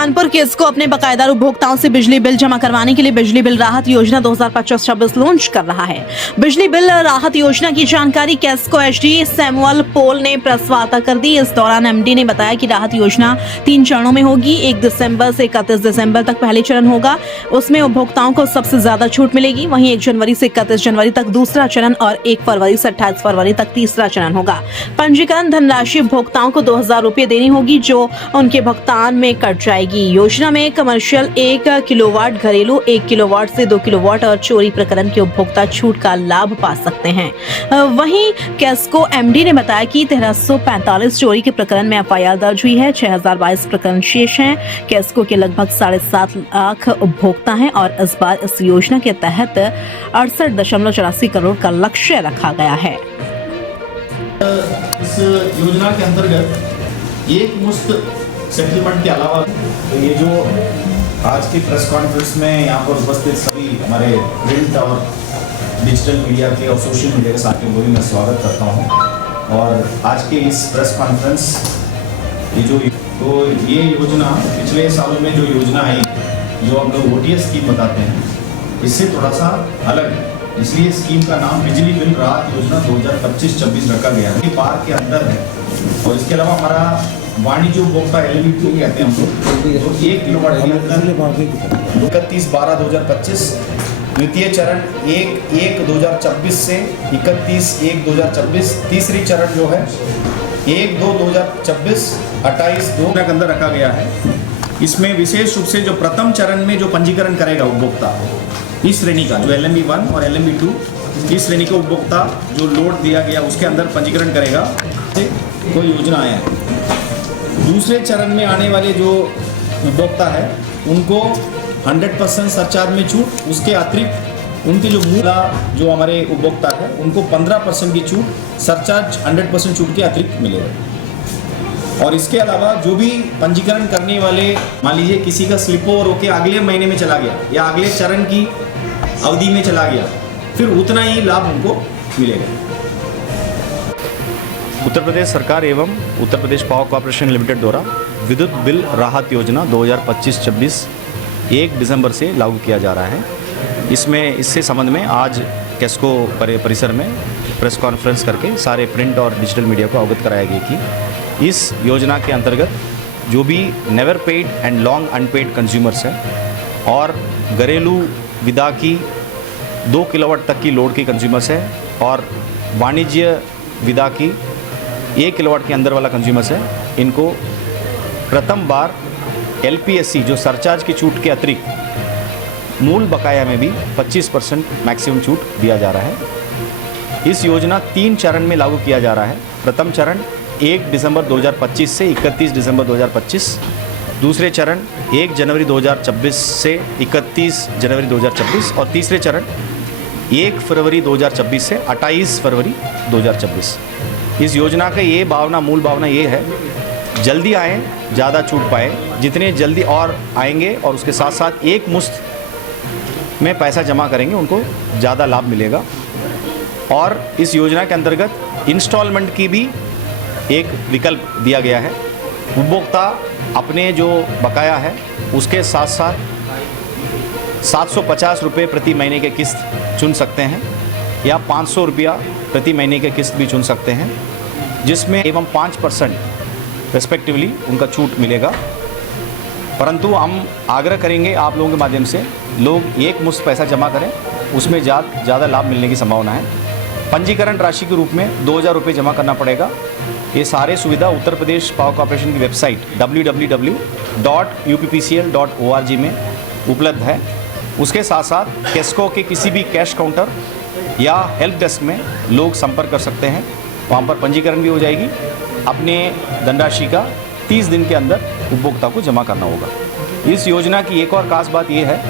कानपुर किस्को अपने बकायेदार उपभोक्ताओं से बिजली बिल जमा करवाने के लिए बिजली बिल राहत योजना 2025-26 लॉन्च कर रहा है। बिजली बिल राहत योजना की जानकारी किस्को एचडी सैमुअल पोल ने प्रेस वार्ता कर दी। इस दौरान एमडी ने बताया कि राहत योजना 3 चरणों में होगी। 1 दिसंबर से 31 दिसंबर तक पहले चरण होगा, उसमें उपभोक्ताओं को सबसे ज्यादा छूट मिलेगी। वहीं 1 जनवरी से 31 जनवरी तक दूसरा चरण और 1 फरवरी से 28 फरवरी तक तीसरा चरण होगा। पंजीकरण धनराशि उपभोक्ताओं को 2000 रुपये देनी होगी, जो उनके भुगतान में कट जाएगी। योजना में कमर्शियल 1 किलोवाट, घरेलू 1 किलोवाट से 2 किलोवाट और चोरी प्रकरण के उपभोक्ता छूट का लाभ पा सकते हैं। वहीं किस्को एमडी ने बताया कि 1345 चोरी के प्रकरण में एफआईआर दर्ज हुई है। 6022 प्रकरण शेष हैं। किस्को के लगभग 7.5 लाख उपभोक्ता हैं और इस बार इस योजना के तहत 68.84 करोड़ का लक्ष्य रखा गया है। इस योजना के अंतर्गत एक मुश्त सेटलमेंट के अलावा ये जो आज की प्रेस कॉन्फ्रेंस में यहाँ पर उपस्थित सभी हमारे प्रिंट और डिजिटल मीडिया के और सोशल मीडिया के साथियों को भी मैं स्वागत करता हूँ। और आज के इस प्रेस कॉन्फ्रेंस ये योजना पिछले सालों में जो योजना आई, जो हम लोग OTS स्कीम बताते हैं, इससे थोड़ा सा अलग है। इसलिए स्कीम का नाम बिजली बिल राहत योजना 2025-26 रखा गया है। बार के अंदर है। और इसके अलावा हमारा वाणिज्य उपभोक्ता LME कहते हैं हम लोग, तो 1 किलोवाट के अंदर 31/12/2025, द्वितीय चरण 1/1/2024 से 31/1/2024, तीसरी चरण जो है 1/2/2024, 28/2 के अंदर रखा गया है। इसमें विशेष रूप से जो प्रथम चरण में जो पंजीकरण करेगा उपभोक्ता, इस श्रेणी का जो LME 1 और LME 2, इस श्रेणी का उपभोक्ता जो लोड दिया गया उसके अंदर पंजीकरण करेगा, कोई योजना आया है। दूसरे चरण में आने वाले जो उपभोक्ता है उनको 100% सरचार्ज में छूट, उसके अतिरिक्त उनके जो मूल जो हमारे उपभोक्ता है उनको 15% की छूट, सरचार्ज 100% छूट के अतिरिक्त मिलेगा। और इसके अलावा जो भी पंजीकरण करने वाले, मान लीजिए किसी का स्लिप ओवर होकर अगले महीने में चला गया या अगले चरण की अवधि में चला गया, फिर उतना ही लाभ उनको मिलेगा। उत्तर प्रदेश सरकार एवं Uttar Pradesh power corporation limited द्वारा विद्युत बिल राहत योजना 2025-26 1 दिसंबर से लागू किया जा रहा है। इससे संबंध में आज किस्को परिसर में प्रेस कॉन्फ्रेंस करके सारे प्रिंट और डिजिटल मीडिया को अवगत कराया गया कि इस योजना के अंतर्गत जो भी never paid and long unpaid consumers हैं और घरेलू विदा की 2 किलोवाट तक की लोड की कंज्यूमर्स है और वाणिज्य विदा की 1 किलोवाट के अंदर वाला कंज्यूमर्स है, इनको प्रथम बार LPSC जो सरचार्ज की छूट के अतिरिक्त मूल बकाया में भी 25% मैक्सिमम छूट दिया जा रहा है। इस योजना 3 चरण में लागू किया जा रहा है। प्रथम चरण 1 दिसंबर 2025 से 31 दिसंबर 2025, दूसरे चरण 1 जनवरी 2024 से 31 जनवरी 2024 और तीसरे चरण 1 फरवरी 2024 से 28 फरवरी 2024। इस योजना का ये मूल भावना ये है, जल्दी आएँ ज़्यादा छूट पाए, जितने जल्दी और आएंगे और उसके साथ साथ एक मुश्त में पैसा जमा करेंगे उनको ज़्यादा लाभ मिलेगा। और इस योजना के अंतर्गत इंस्टॉलमेंट की भी एक विकल्प दिया गया है। उपभोक्ता अपने जो बकाया है उसके साथ साथ 750 रुपये प्रति महीने के किस्त चुन सकते हैं या 500 रुपया प्रति महीने के किस्त भी चुन सकते हैं, जिसमें एवं 5% रेस्पेक्टिवली उनका छूट मिलेगा। परंतु हम आग्रह करेंगे आप लोगों के माध्यम से, लोग एक मुश्त पैसा जमा करें, उसमें ज़्यादा लाभ मिलने की संभावना है। पंजीकरण राशि के रूप में 2000 रुपये जमा करना पड़ेगा। ये सारे सुविधा उत्तर प्रदेश पावर कॉर्पोरेशन की वेबसाइट www.uppcl.org में उपलब्ध है। उसके साथ साथ किस्को के किसी भी कैश काउंटर या हेल्प डेस्क में लोग संपर्क कर सकते हैं, वहाँ पर पंजीकरण भी हो जाएगी। अपने धनराशि का 30 दिन के अंदर उपभोक्ता को जमा करना होगा। इस योजना की एक और खास बात यह है,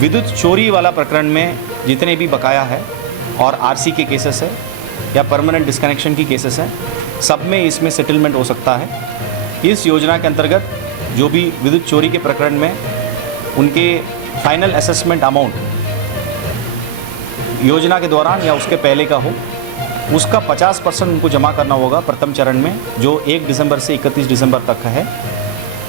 विद्युत चोरी वाला प्रकरण में जितने भी बकाया है और RC के केसेस है या परमानेंट डिस्कनेक्शन की केसेस हैं, सब में इसमें सेटलमेंट हो सकता है। इस योजना के अंतर्गत जो भी विद्युत चोरी के प्रकरण में उनके फाइनल असेसमेंट अमाउंट योजना के दौरान या उसके पहले का हो, उसका 50% उनको जमा करना होगा प्रथम चरण में, जो 1 दिसंबर से 31 दिसंबर तक है।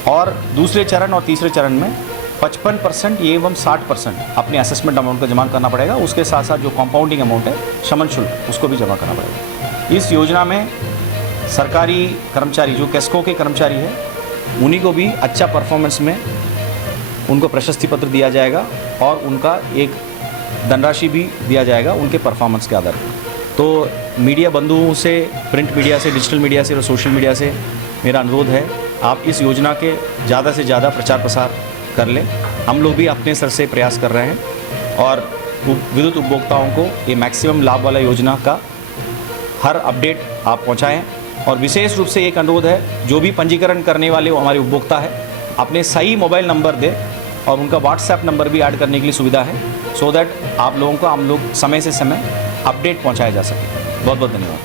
और दूसरे चरण और तीसरे चरण में 55% ये एवं 60% अपने असेसमेंट अमाउंट का जमा करना पड़ेगा। उसके साथ साथ जो कंपाउंडिंग अमाउंट है शमन शुल्क उसको भी जमा करना पड़ेगा। इस योजना में सरकारी कर्मचारी जो कैस्को के कर्मचारी है उन्हीं को भी अच्छा परफॉर्मेंस में उनको प्रशस्ति पत्र दिया जाएगा और उनका एक धनराशि भी दिया जाएगा उनके परफॉर्मेंस के आधार पर। तो मीडिया बंधुओं से, प्रिंट मीडिया से, डिजिटल मीडिया से और सोशल मीडिया से मेरा अनुरोध है आप इस योजना के ज़्यादा से ज़्यादा प्रचार प्रसार कर लें। हम लोग भी अपने स्तर से प्रयास कर रहे हैं और विद्युत उपभोक्ताओं को ये मैक्सिमम लाभ वाला योजना का हर अपडेट आप पहुंचाएं। और विशेष रूप से एक अनुरोध है, जो भी पंजीकरण करने वाले हमारे उपभोक्ता है अपने सही मोबाइल नंबर दें और उनका व्हाट्सएप नंबर भी ऐड करने के लिए सुविधा है, सो दैट आप लोगों को हम लोग समय से समय अपडेट पहुंचाया जा सके। बहुत बहुत धन्यवाद।